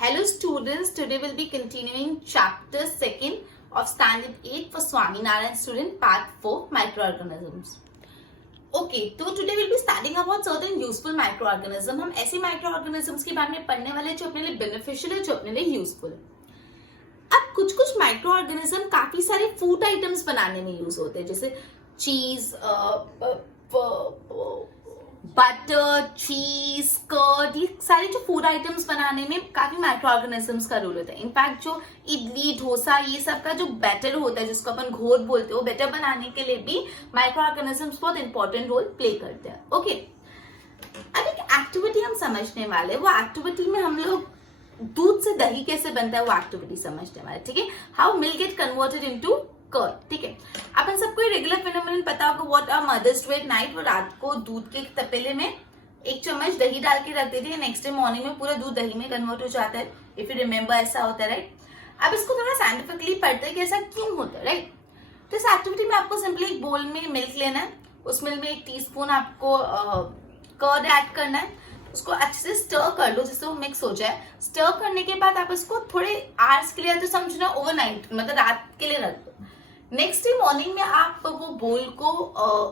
Hello students, today we'll be continuing chapter 2nd of standard 8 for Swaminarayan student part 4 microorganisms. Okay, तो today we'll be studying about certain useful microorganisms. हम ऐसे microorganisms के बारे में पढ़ने वाले जो अपने लिए beneficial है, जो अपने लिए useful है। अब कुछ microorganism काफी सारे food items बनाने में use होते हैं, जैसे cheese, बटर, चीज, कर्ड, ये सारे जो फूड आइटम्स बनाने में काफी माइक्रो ऑर्गेनिजम्स का रोल होता है। इनफैक्ट जो इडली, डोसा, ये सब का जो बैटर होता है, जिसको अपन घोल बोलते हैं, वो बैटर बनाने के लिए भी माइक्रो ऑर्गेनिजम्स बहुत इंपॉर्टेंट रोल प्ले करते हैं। ओके, अब एक एक्टिविटी हम समझने वाले, वो एक्टिविटी में हम लोग दूध से दही कैसे बनता है वो एक्टिविटी समझने वाले। ठीक है, how milk get converted into curd. ठीक है, अपन सबको रेगुलर फिनोमेनन पता होगा, what are mothers do at night. वो रात को दूध के तपेले में 1 चम्मच दही डाल के रख देती है, नेक्स्ट डे मॉर्निंग में पूरा दूध दही में कन्वर्ट हो जाता है। इफ यू रिमेम्बर, ऐसा होता है, राइट। अब इसको थोड़ा साइंटिफिकली पढ़ते हैं कि ऐसा क्यों होता है, राइट। तो इस एक्टिविटी में आपको सिंपली एक बोल में मिल्क लेना है, उस मिल्क में 1 टीस्पून आपको कर्ड ऐड करना है, उसको अच्छे से स्टर कर लो जिससे वो मिक्स हो जाए। स्टर करने के बाद आप इसको थोड़े आवर्स के लिए, तो समझना ओवरनाइट, मतलब रात के लिए रख दो। नेक्स्ट डे मॉर्निंग में आप वो बोल को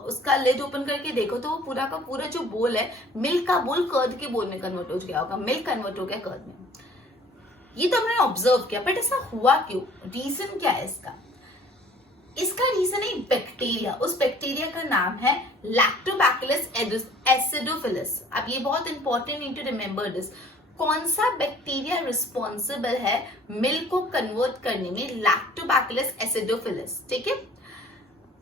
उसका लिड ओपन करके देखो तो वो पूरा का पूरा जो बोल है, मिल्क का बोल कर्ड के बोल में कन्वर्ट हो गया होगा, मिल्क कन्वर्ट हो गया कर्ड में। ये तो हमने ऑब्जर्व किया, बट ऐसा हुआ क्यों, रीजन क्या है इसका? इसका रीजन है बैक्टीरिया। उस बैक्टीरिया का नाम है लैक्टोबैसिलस एसिडोफिलस। अब ये बहुत important, need to remember this. कौन सा बैक्टीरिया रिस्पॉन्सिबल है मिल्क को कन्वर्ट करने में? Lactobacillus acidophilus. ठीक है,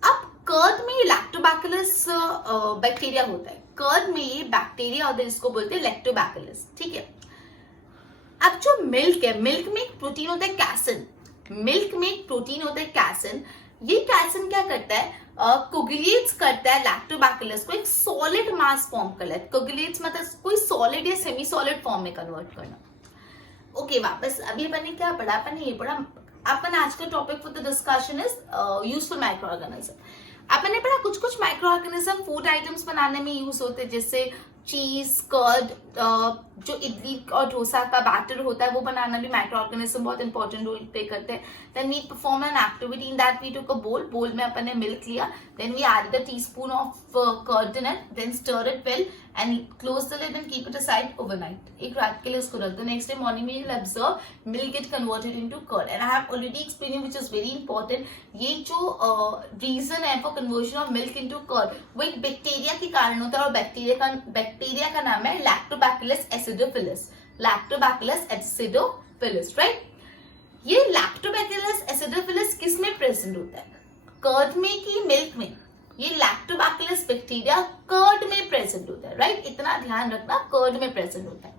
अब कर्ड में लैक्टोबैसिलस बैक्टीरिया होता है, कर्ड में ये बैक्टीरिया होता है जिसको बोलते हैं लैक्टोबैसिलस। ठीक है, अब जो मिल्क है, मिल्क में एक प्रोटीन होता है कैसिन। मिल्क में एक प्रोटीन होता है कैसिन। ये कैसिन क्या करता है, कोगुलेट्स करता है लैक्टोबैसिलस को एक सॉलिड मास फॉर्म कर लेता है। कोगुलेट्स मतलब कोई सॉलिड या सेमी सॉलिड फॉर्म में कन्वर्ट करना। ओके, वापस अभी अपन ने क्या पढ़ा? अपन ने ये पढ़ा, अपन आज का topic for the discussion is useful microorganism. अपन ने पढ़ा कुछ माइक्रो ऑर्गेनिज्म फूड आइटम्स बनाने में यूज होते हैं, जैसे चीज, कर्ड, जो इडली और डोसा का बैटर होता है वो बनाना भी माइक्रो ऑर्गेनिज्म बहुत इंपॉर्टेंट रोल प्ले करते हैं। Then we perform an activity in that we took a bowl में अपन ने मिल्क लिया, then we added a teaspoon of curd in it, then stir it well and close the lid and keep it aside overnight. एक रात के लिए उसको रख दो, नेक्स्ट डे मॉर्निंग में you will observe milk get converted into curd. And I have already explained which is very important. ये जो रीजन है for conversion of milk into curd, वो एक बैक्टीरिया के कारण होता है, और बैक्टीरिया का नाम है lactobacillus acidophilus. Lactobacillus acidophilus, right. ये लैक्टोबैसिलस एसिडोफिलस किस में प्रेजेंट होता है, कर्ड में कि मिल्क में? ये लैक्टोबैसिलस बैक्टीरिया कर्ड में प्रेजेंट होता है, राइट। इतना ध्यान रखना, कर्ड में प्रेजेंट होता है।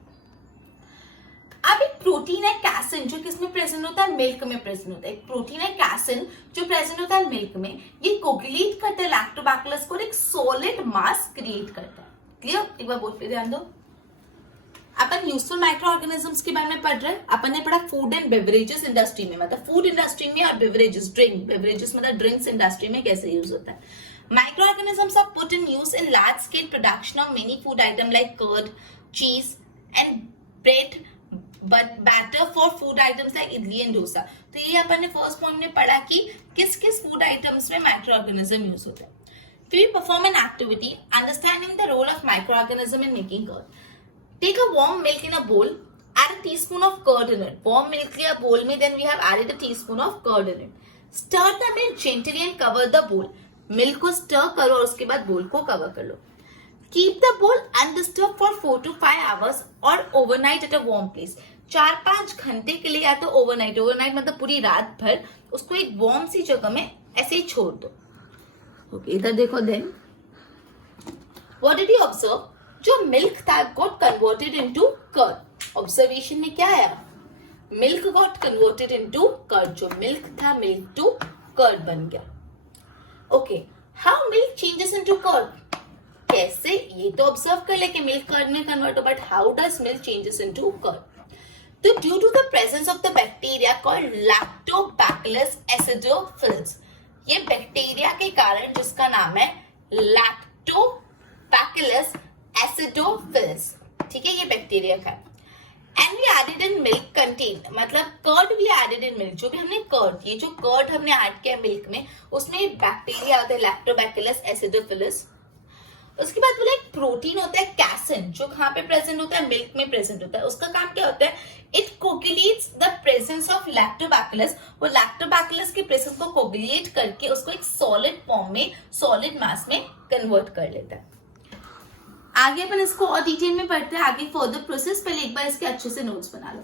अब एक प्रोटीन है कैसिन जो किसमें प्रेजेंट होता है, मिल्क में प्रेजेंट होता है। एक प्रोटीन है कैसिन जो प्रेजेंट होता है मिल्क में, ये कोगुलेट करता है लैक्टोबैसिलस को, एक सॉलिड मास क्रिएट करता है। क्लियर? एक बार बोल पे ध्यान दो। अपन यूजफुल माइक्रो ऑर्गेनिजम्स के बारे में पढ़ रहे हैं। अपन ने पढ़ा फूड एंड बेवरेजेस इंडस्ट्री में, मतलब फूड इंडस्ट्री में, और बेवरेजेस बेवरेजेस मतलब ड्रिंक्स इंडस्ट्री में कैसे यूज होता है। Microorganisms are put in use in large scale production of many food items like curd, cheese and bread, but batter for food items like idli and dosa. तो ये अपन ने first point में पढ़ा कि किस किस फूड आइटम्स में micro organism use होता है। फिर we perform an activity understanding the role of microorganism in making curd. Take a warm milk in a bowl, add a teaspoon of curd in it. Warm milk लिया bowl में, then we have added a teaspoon of curd in it. Stir the milk gently and cover the bowl. Milk को stir करो और उसके बाद बोल को cover कर लो। कीप द बोल अनडिस्टर्ब फॉर 4 to 5 hours और overnight at a warm place. 4-5 घंटे के लिए, या तो ओवरनाइट मतलब पूरी रात भर उसको एक वार्म सी जगह में ऐसे ही छोड़ दो। ओके, इधर देखो। Then what did you observe? जो मिल्क था got converted into curd. Observation में क्या आया? Milk got converted into curd. जो मिल्क था, मिल्क टू कर्ड बन गया। Okay, how milk changes into curd? कैसे? ये तो ऑब्जर्व कर ले कि मिल्क कर्ड में कन्वर्ट हो, but how does milk changes into curd? तो due to the presence of the bacteria called lactobacillus acidophilus, ये बैक्टीरिया के कारण जिसका नाम है लैक्टोबैसिलस एसिडोफिलस। ठीक है, ये बैक्टीरिया का। And we added in milk again मतलब कर्ड भी एडेड इन मिल्क, जो भी हमने कर्ड, ये जो कर्ड हमने ऐड किया मिल्क में, उसमें बैक्टीरिया होता है लैक्टोबैसिलस एसिडोफिलस। उसके बाद बोला एक प्रोटीन होता है कैसिन, जो कहाँ पे प्रेजेंट होता है, मिल्क में प्रेजेंट होता है। उसका काम क्या होता है, it coagulates the presence of lactobacillus. वो लैक्टोबैसिलस के प्रेजेंस को कोगुलेट करके उसको एक सॉलिड फॉर्म में, सॉलिड मास में कन्वर्ट कर लेता है। आगे अपन इसको और डिटेल में पढ़ते हैं, आगे फर्दर प्रोसेस। पहले एक बार इसके अच्छे से नोट्स बना लो।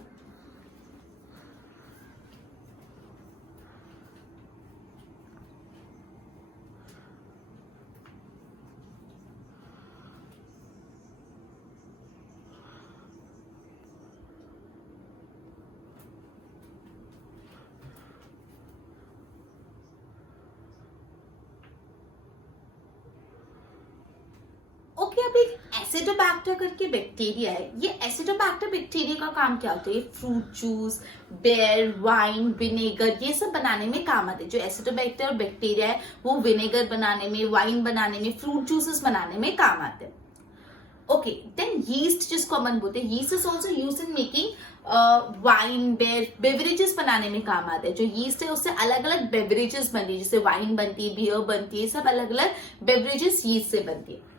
ओके, अब एक एसिडोबैक्टर करके बैक्टीरिया है। ये एसिडोबैक्टर बैक्टीरिया का काम क्या होता है, फ्रूट जूस, बेर, वाइन, विनेगर, ये सब बनाने में काम आते हैं। जो एसिडोबैक्टर बैक्टीरिया है वो विनेगर बनाने में, वाइन बनाने में, फ्रूट जूसेस बनाने में काम आते हैं। ओके, देन यीस्ट जिसको अपन बोलते हैं, yeast is also use in making wine, बेर, बेवरेजेस बनाने में काम आते हैं। जो यीस्ट है उससे अलग अलग बेवरेजेस बनती है, जैसे वाइन बनती है, बियर बनती है, सब अलग अलग बेवरेजेस यीस्ट से बनती है।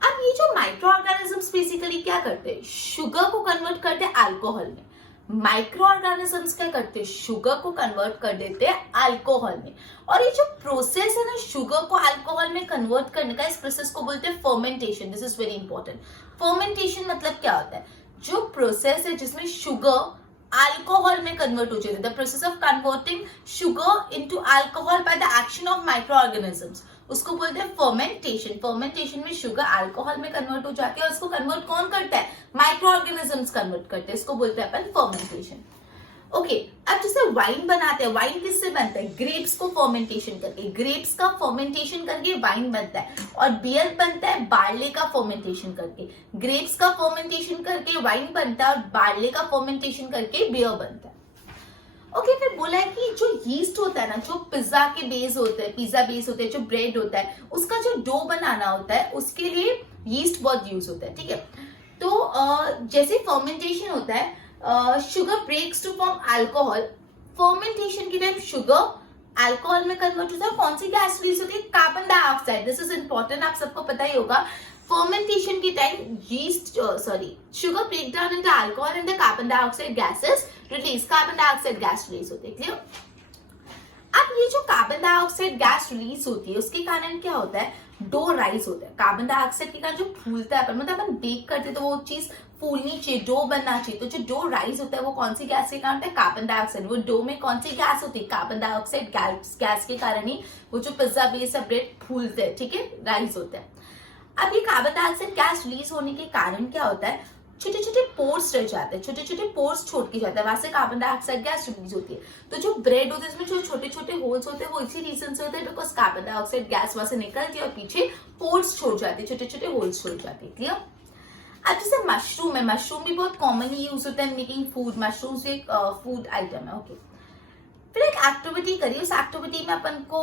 अब ये जो माइक्रो ऑर्गेनिजम्स बेसिकली क्या करते हैं, शुगर को कन्वर्ट करते हैं अल्कोहल में। माइक्रो ऑर्गेनिजम्स क्या करते हैं, शुगर को कन्वर्ट कर देते हैं अल्कोहल में। और ये जो प्रोसेस है ना शुगर को अल्कोहल में कन्वर्ट करने का, इस प्रोसेस को बोलते हैं fermentation. This is very important. Fermentation मतलब क्या होता है, जो प्रोसेस है जिसमें शुगर अल्कोहल में कन्वर्ट हो जाती है, the process of converting sugar into alcohol by the action of micro organisms, उसको बोलते हैं फर्मेंटेशन। फर्मेंटेशन में शुगर अल्कोहल में कन्वर्ट हो जाती है और उसको कन्वर्ट कौन करता है, माइक्रो ऑर्गेनिजम्स कन्वर्ट करते हैं, इसको बोलते हैं अपन फर्मेंटेशन। ओके, अब जैसे वाइन बनाते हैं, वाइन किससे बनता है, ग्रेप्स को फर्मेंटेशन करके, ग्रेप्स का फर्मेंटेशन करके वाइन बनता है। और बियर बनता है बार्ले का फर्मेंटेशन करके, ग्रेप्स का फर्मेंटेशन करके वाइन बनता है और बार्ले का फर्मेंटेशन करके बियर बनता है। ओके, फिर बोला है कि जो यीस्ट होता है ना, जो पिज्जा के बेस होते हैं, पिज्जा बेस होते हैं, जो ब्रेड होता है, उसका जो डो बनाना होता है उसके लिए यीस्ट बहुत यूज होता है। ठीक है, तो जैसे फर्मेंटेशन होता है, sugar breaks to form alcohol. Fermentation के टाइम शुगर अल्कोहल में कन्वर्ट होता है। कौन सी गैस रिलीज होती है, carbon dioxide. This is important, आप सबको पता ही होगा। फर्मेंटेशन के time sugar break down into alcohol and the carbon dioxide gases release, carbon dioxide gas release होती है। क्लियर? अब ये जो कार्बन डाइऑक्साइड गैस रिलीज होती है उसके कारण क्या होता है, डो राइज होता है। कार्बन डाइऑक्साइड के कारण जो फूलता है, मतलब अपन बेक करते तो वो चीज फूलनी चाहिए, डो बनना चाहिए। तो जो डो राइज होता है वो कौन सी गैस के कारण होता है, कार्बन डाइऑक्साइड। वो डो में कौन सी गैस होती है, कार्बन डाइऑक्साइड गैस के कारण ही वो जो पिज्जा बेस ब्रेड फूलते हैं, ठीक है, राइज होता है। अब ये कार्बन डाइऑक्साइड गैस रिलीज होने के कारण क्या होता है, छोटे छोटे पोर्स रह जाते हैं, छोटे छोटे पोर्स छोड़ के जाते हैं, वहां से कार्बन डाइऑक्साइड गैस रिलीज होती है। तो जो ब्रेड होते हैं इसमें जो छोटे छोटे होल्स होते हैं वो इसी रीजन से होते हैं, बिकॉज कार्बन डाइऑक्साइड गैस वहां से निकलती है और पीछे पोर्स छोड़ जाते हैं, छोटे छोटे होल्स छोड़ जाते हैं। क्लियर? अब जैसे मशरूम है, मशरूम भी बहुत कॉमनली यूज होता है मेकिंग फूड। मशरूम भी एक फूड आइटम है। ओके, फिर एक एक्टिविटी करिए, उस एक्टिविटी में अपन को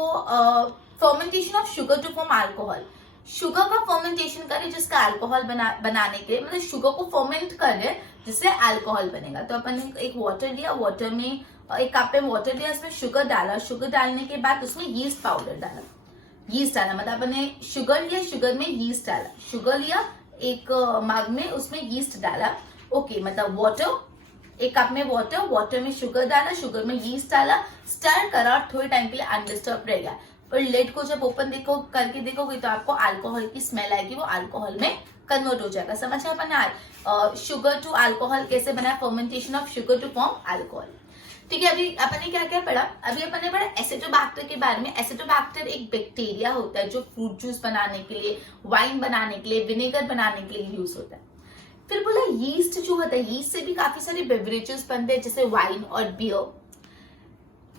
fermentation of sugar to form alcohol, sugar का फर्मेंटेशन करें जिसका अल्कोहल बनाने के लिए, मतलब शुगर को फर्मेंट करें जिससे अल्कोहल बनेगा। तो अपन ने एक वाटर लिया, वाटर में एक कप में वाटर लिया, उसमें शुगर डाला, शुगर डालने के बाद उसमें यीस्ट पाउडर डाला, यीस्ट डाला मतलब अपन ने शुगर लिया, शुगर में यीस्ट डाला, शुगर लिया एक मग में, उसमें यीस्ट डाला। ओके, मतलब वाटर, एक कप में वाटर, वाटर में शुगर डाला, शुगर में यीस्ट डाला, स्टर करा और थोड़े टाइम के लिए अनडिस्टर्ब रहेगा। और लेड को जब ओपन करके देखोगे तो आपको अल्कोहल की स्मेल आएगी, वो अल्कोहल में कन्वर्ट हो जाएगा। समझ अपन ने शुगर टू अल्कोहल कैसे बना, fermentation of sugar to form alcohol. ठीक है, अभी अपन ने क्या क्या पढ़ा, अभी अपन ने पढ़ा एसिडोबैक्टर के बारे में। एसिडोबैक्टर एक बैक्टीरिया होता है जो फ्रूट जूस बनाने के लिए, वाइन बनाने के लिए, विनेगर बनाने के लिए यूज होता है। फिर बोला यीस्ट जो होता है, यीस्ट से भी काफी सारे बेवरेजेस बनते हैं जैसे वाइन और बियर।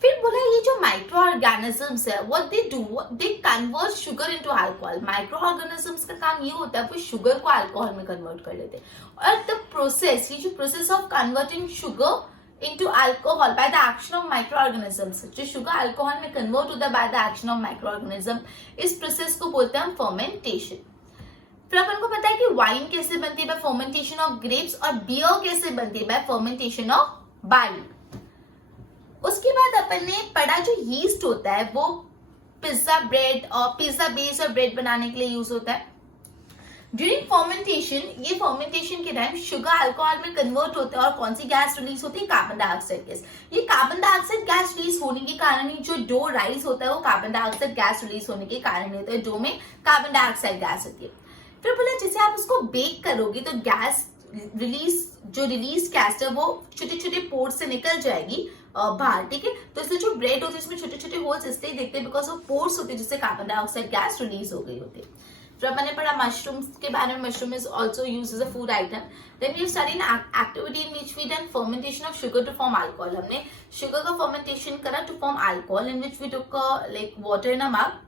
फिर बोला ये जो माइक्रो ऑर्गेनिजम्स है, what they do, they convert sugar into alcohol. Micro organisms का काम ये होता है वो शुगर को अल्कोहल में कन्वर्ट कर लेते हैं। और द प्रोसेस, ये जो process of converting sugar into alcohol by the action of microorganisms, जो शुगर अल्कोहल में कन्वर्ट होता है by the action of microorganism, इस प्रोसेस को बोलते हैं हम फर्मेंटेशन। फिर अपन को पता है कि वाइन कैसे बनती है, by fermentation of grapes, और बियर कैसे बनती है, by fermentation of बार्ली। उसके बाद अपन ने पढ़ा जो यीस्ट होता है वो पिज्जा ब्रेड और पिज्जा बेस और ब्रेड बनाने के लिए यूज होता है। ड्यूरिंग फर्मेंटेशन, ये फर्मेंटेशन के टाइम शुगर अल्कोहल में कन्वर्ट होता है और कौन सी गैस रिलीज होती है? Carbon dioxide gas. ये कार्बन डाइऑक्साइड गैस रिलीज होने के कारण ही जो डो राइस होता है वो कार्बन डाइऑक्साइड गैस रिलीज होने के कारण होता है। डो में कार्बन डाइऑक्साइड गैस होती है। फिर बोला जैसे आप उसको बेक करोगे तो गैस रिलीज गैस है वो छोटे छोटे पोर्स से निकल जाएगी बाहर, ठीक है। तो इसमें जो ब्रेड होती है उसमें छोटे छोटे होल्स इसलिए दिखते हैं बिकॉज वो पोर्स होते हैं जिससे कार्बन डाइऑक्साइड गैस रिलीज हो गई होती है। फिर मैंने पढ़ा मशरूम्स के बारे में। Mushroom is also used as a food item. Then we studied an activity in which we done fermentation of sugar to form alcohol. हमने शुगर का फर्मेंटेशन करा to form alcohol in which we took like water in a mug.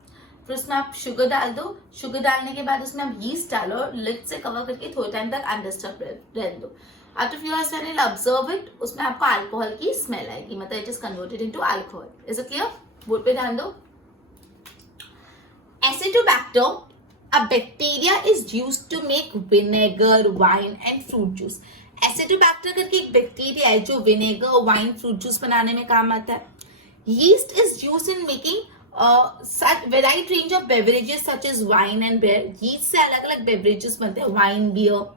फिर उसमें आप sugar डाल दो। Sugar डालने के बाद उसमें आप यीस्ट डालो और लिड से कवर करके थोड़े टाइम तक अनडिस्टर्ब रहने दो। After few hours when you observe it, उसमें आपको अल्कोहल की स्मेल आएगी, मतलब it is converted into alcohol. Is it clear? Board पे ध्यान दो। एसिडोबैक्टर, a bacteria is used to make vinegar, wine and fruit juice. एसिडोबैक्टर करके एक बैक्टीरिया है जो विनेगर, वाइन, फ्रूट जूस बनाने में काम आता है। Yeast is used in making such varied range of beverages such as wine and beer. Yeast से अलग अलग बेवरेजेस बनते हैं, वाइन, बियर।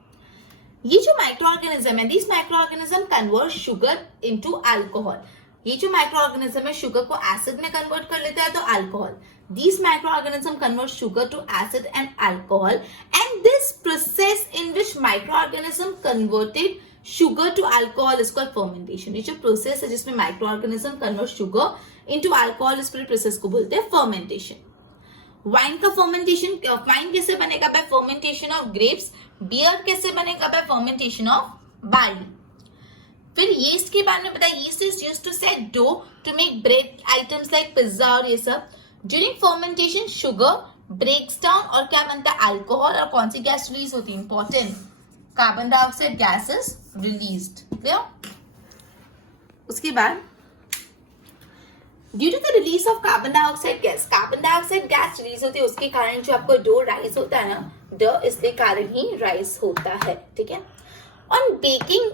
ये जो माइक्रो ऑर्गेनिज्म है, this microorganism convert sugar into alcohol. ये जो माइक्रो ऑर्गेनिज्म है शुगर को एसिड में कन्वर्ट कर लेता है तो alcohol. These microorganisms convert sugar to acid and alcohol, and this process in which microorganism converted sugar to alcohol is called fermentation. ये जो process है जिसमें microorganism convert sugar into alcohol, इस पूरे process को बोलते हैं fermentation. Wine का fermentation, wine कैसे बनेगा? by fermentation of grapes. Beer कैसे बनेगा? by fermentation of barley. फिर yeast के बारे में बताया, yeast is used to set dough to make bread items like pizza और ये सब। During fermentation sugar breaks down और क्या बनता है? अल्कोहल। और कौन सी गैस रिलीज होती है? Important, carbon dioxide gas is released. Clear? उसके बाद due to the release of carbon dioxide gas release होती है, उसके कारण जो आपको डो राइस होता है ना, ड इसके कारण ही राइस होता है, ठीक है। ऑन बेकिंग,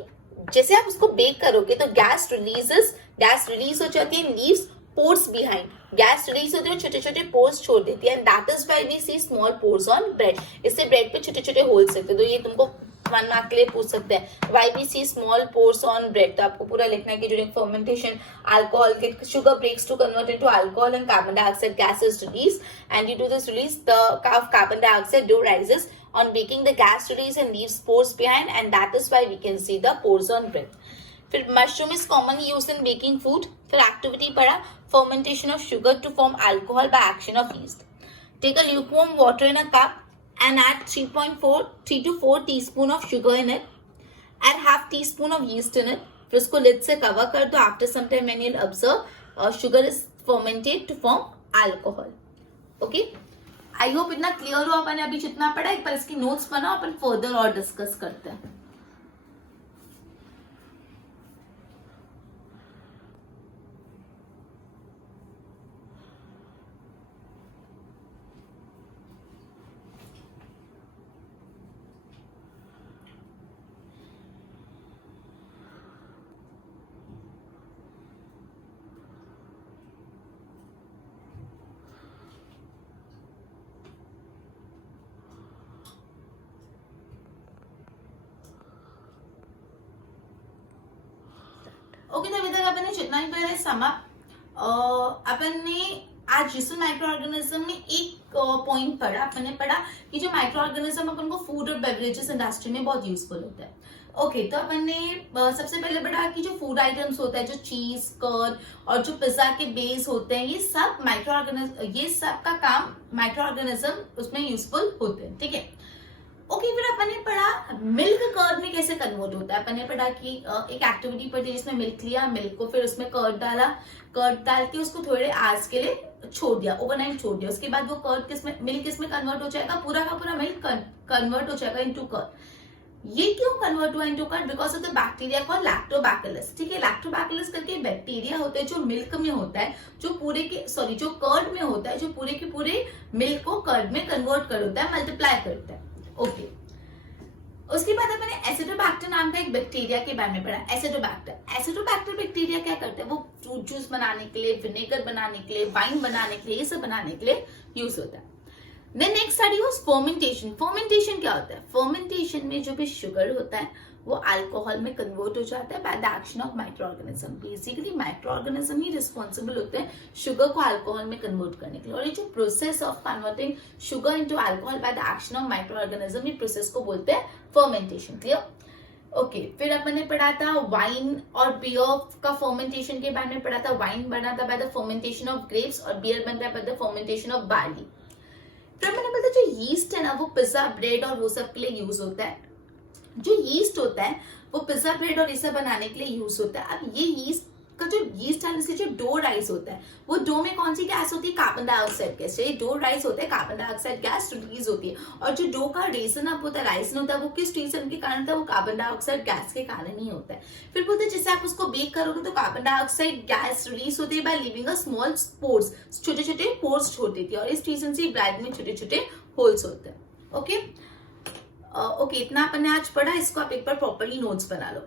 जैसे आप उसको बेक करोगे तो गैस रिलीज हो जाती है, leaves pores behind. Gas release होती है, छोटे छोटे पोर्स छोड़ देती है, and that is why we see small pores on bread. इससे ब्रेड पे छोटे छोटे होल्स सकते हैं। तो ये तुमको 1 मार्क के लिए पूछ सकते हैं, why we see small pores on bread. तो आपको पूरा लिखना है कि during fermentation alcohol get sugar breaks to convert into alcohol and carbon dioxide gas is released, and due to this release the carbon dioxide dough rises. On baking the gas release and leaves pores behind, and that is why we can see the pores on bread. फिर mushroom is commonly used in baking food. फिर activity पढ़ा fermentation of sugar to form alcohol by action of yeast. Take a lukewarm water in a cup and add 3 to 4 teaspoon of sugar in it. Add half teaspoon of yeast in it. फिर उसको lid से cover कर दो. After some time when you'll observe sugar is fermented to form alcohol. Okay? I hope इतना clear हो अपन ने अभी जितना पढ़ा. एक बार इसकी नोट्स बनाओ, अपन फर्दर और डिस्कस करते हैं. ओके, तो अभी तक अपन ने जितना ही पहले अपन ने आज जिस माइक्रो ऑर्गेनिज्म में एक पॉइंट पढ़ा. अपन ने पढ़ा कि जो माइक्रो ऑर्गेनिज्म अपन को फूड और बेवरेजेस इंडस्ट्री में बहुत यूजफुल होता है. ओके, तो अपन ने सबसे पहले पढ़ा कि जो फूड आइटम्स होता है, जो चीज, कर्ड और जो पिज्जा के बेस होते हैं, ये सब माइक्रो ऑर्गेनिज्म, ये सब का काम माइक्रो ऑर्गेनिज्म उसमें यूजफुल होते हैं. ठीक है. ओके, फिर अपन ने पढ़ा मिल्क कर्ड में कैसे कन्वर्ट होता है. अपन ने पढ़ा कि एक एक्टिविटी पढ़ी जिसमें मिल्क लिया, मिल्क को फिर उसमें कर्ड डाला, कर्ड डाल के उसको थोड़े आवर्स के लिए छोड़ दिया, ओवरनाइट छोड़ दिया. उसके बाद वो कर्ड किसमें, मिल्क किसमें कन्वर्ट हो जाएगा, पूरा का पूरा मिल्क कन्वर्ट हो जाएगा इनटू कर्ड. ये क्यों कन्वर्ट हुआ into curd? Because of the bacteria called lactobacillus. ठीक है, लैक्टोबैसिलस करके बैक्टीरिया होता है जो मिल्क में होता है, जो कर्ड में होता है, जो पूरे के पूरे मिल्क को कर्ड में कन्वर्ट कर होता है, मल्टीप्लाई करता है. ओके, उसके बाद अपने एसिडोबैक्टर नाम का एक बैक्टीरिया के बारे में पढ़ा। एसिडोबैक्टर बैक्टीरिया क्या करता है, वो फ्रूट जूस बनाने के लिए, विनेगर बनाने के लिए, वाइन बनाने के लिए, ये सब बनाने के लिए यूज होता है। Then next study was fermentation. Fermentation क्या होता है? फर्मेंटेशन में जो भी शुगर होता है वो अल्कोहल में कन्वर्ट हो जाता है by the action of micro organism. Basically micro organism he responsible होते हैं शुगर को अल्कोहल में कन्वर्ट करने के लिए। और ये जो process of converting sugar into alcohol by the action of micro organism, ये प्रोसेस को बोलते हैं फर्मेंटेशन। क्लियर? ओके, फिर अपन ने पढ़ा था वाइन और बियर का फर्मेंटेशन के बारे में पढ़ा था। वाइन बना था by the fermentation of grapes और बियर बनता है by the fermentation of barley. फिर मैंने बोला जो यीस्ट है ना, वो पिज्जा, ब्रेड और वो सब के लिए यूज होता है। जो यीस्ट होता है वो पिज्जा, ब्रेड और ये सब बनाने के लिए यूज होता है। अब ये यीस्ट का जो यीस्ट है, इसके जो डो राइस होता है, वो डो में कौन सी गैस होती है? Carbon dioxide gas. ये डो राइस होता है, कार्बन डाइऑक्साइड गैस रिलीज होती है। और जो डो का रेसन अप होता है, राइसन होता है, वो किस रीजन के कारण होता है? वो कार्बन डाइऑक्साइड गैस के कारण ही होता है। फिर बोलते हैं जैसे आप उसको बेक करोगे तो कार्बन डाइऑक्साइड गैस रिलीज होती है by living a small spores, छोटे छोटे पोर्स छोड़ती थी, और इस रीजन से ब्रेड में छोटे छोटे होल्स होते हैं। ओके, इतना अपन ने आज पढ़ा, इसको आप एक बार प्रॉपर्ली नोट्स बना लो।